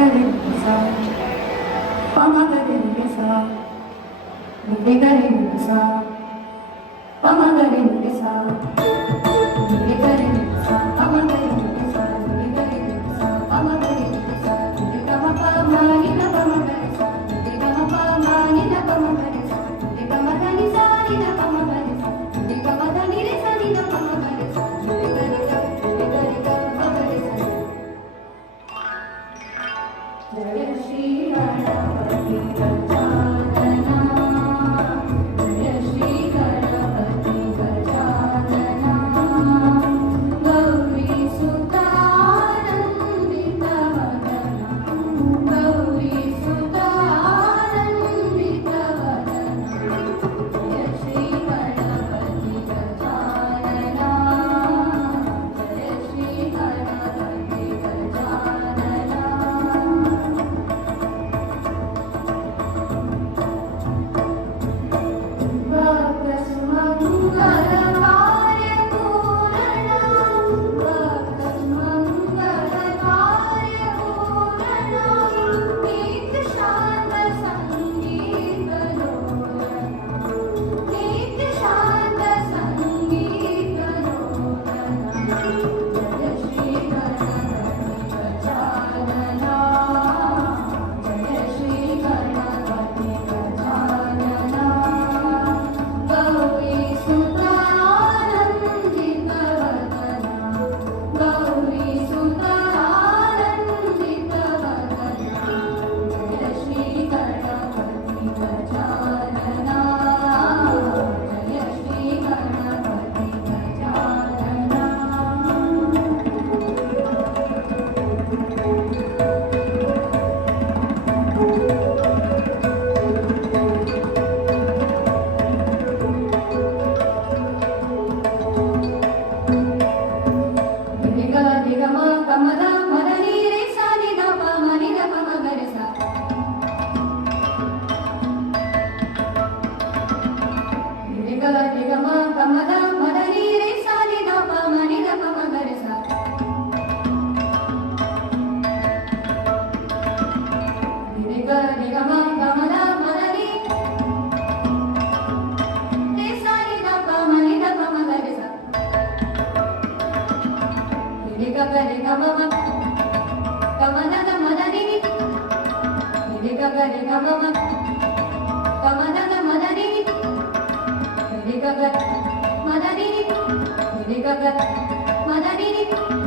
sa pamagaling ka sa bibigayin ka sa pamagaling ka sa bibigayin ka sa pamagaling ka sa bibigayin ka sa pamagaling ka sa hindi ka mapamangin na pamagaling sa hindi ka mapamangin na pamagaling sa hindi ka madalisanin na pamagaling sa hindi ka madalilisanin na pamagaling sa bibigayin ka bibigayin ka pamagaling sa Jai Shri Ganpati Gajanana Jai Shri Ganpati Gajanana Gauri सुतानंदित वदना Gauri सुतानंदित वदना Jai Shri Ganpati Gajanana Jai Shri Ganpati Gajanana Madani